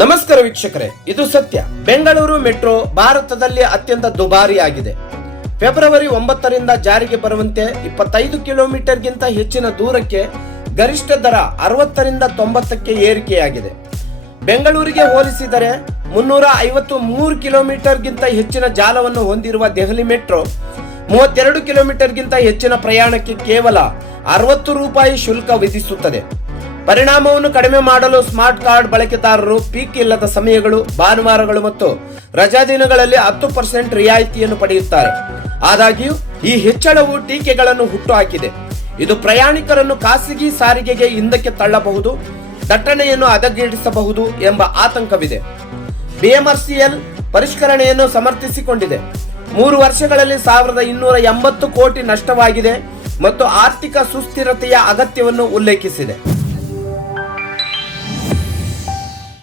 ನಮಸ್ಕಾರ ವೀಕ್ಷಕರೇ, ಇದು ಸತ್ಯ. ಬೆಂಗಳೂರು ಮೆಟ್ರೋ ಭಾರತದಲ್ಲಿ ಅತ್ಯಂತ ದುಬಾರಿಯಾಗಿದೆ. ಫೆಬ್ರವರಿ 9ರಿಂದ ಜಾರಿಗೆ ಬರುವಂತೆ 25 ಕಿಲೋಮೀಟರ್ಗಿಂತ ಹೆಚ್ಚಿನ ದೂರಕ್ಕೆ ಗರಿಷ್ಠ ದರ 60ರಿಂದ 90ಕ್ಕೆ ಏರಿಕೆಯಾಗಿದೆ. ಬೆಂಗಳೂರಿಗೆ ಹೋಲಿಸಿದರೆ 353 ಕಿಲೋಮೀಟರ್ಗಿಂತ ಹೆಚ್ಚಿನ ಜಾಲವನ್ನು ಹೊಂದಿರುವ ದೆಹಲಿ ಮೆಟ್ರೋ 32 ಕಿಲೋಮೀಟರ್ಗಿಂತ ಹೆಚ್ಚಿನ ಪ್ರಯಾಣಕ್ಕೆ ಕೇವಲ 60 ರೂಪಾಯಿ ಶುಲ್ಕ ವಿಧಿಸುತ್ತದೆ. ಪರಿಣಾಮವನ್ನು ಕಡಿಮೆ ಮಾಡಲು ಸ್ಮಾರ್ಟ್ ಕಾರ್ಡ್ ಬಳಕೆದಾರರು ಪೀಕ್ ಇಲ್ಲದ ಸಮಯಗಳು, ಭಾನುವಾರಗಳು ಮತ್ತು ರಜಾದಿನಗಳಲ್ಲಿ 10% ರಿಯಾಯಿತಿಯನ್ನು ಪಡೆಯುತ್ತಾರೆ. ಆದಾಗ್ಯೂ ಈ ಹೆಚ್ಚಳವು ಟೀಕೆಗಳನ್ನು ಹುಟ್ಟುಹಾಕಿದೆ. ಇದು ಪ್ರಯಾಣಿಕರನ್ನು ಖಾಸಗಿ ಸಾರಿಗೆಗೆ ಹಿಂದಕ್ಕೆ ತಳ್ಳಬಹುದು, ದಟ್ಟಣೆಯನ್ನು ಹದಗೆಡಿಸಬಹುದು ಎಂಬ ಆತಂಕವಿದೆ. ಬಿಎಂಆರ್ಸಿಎಲ್ ಪರಿಷ್ಕರಣೆಯನ್ನು ಸಮರ್ಥಿಸಿಕೊಂಡಿದೆ. 3 ವರ್ಷಗಳಲ್ಲಿ 1280 ಕೋಟಿ ನಷ್ಟವಾಗಿದೆ ಮತ್ತು ಆರ್ಥಿಕ ಸುಸ್ಥಿರತೆಯ ಅಗತ್ಯವನ್ನು ಉಲ್ಲೇಖಿಸಿದೆ.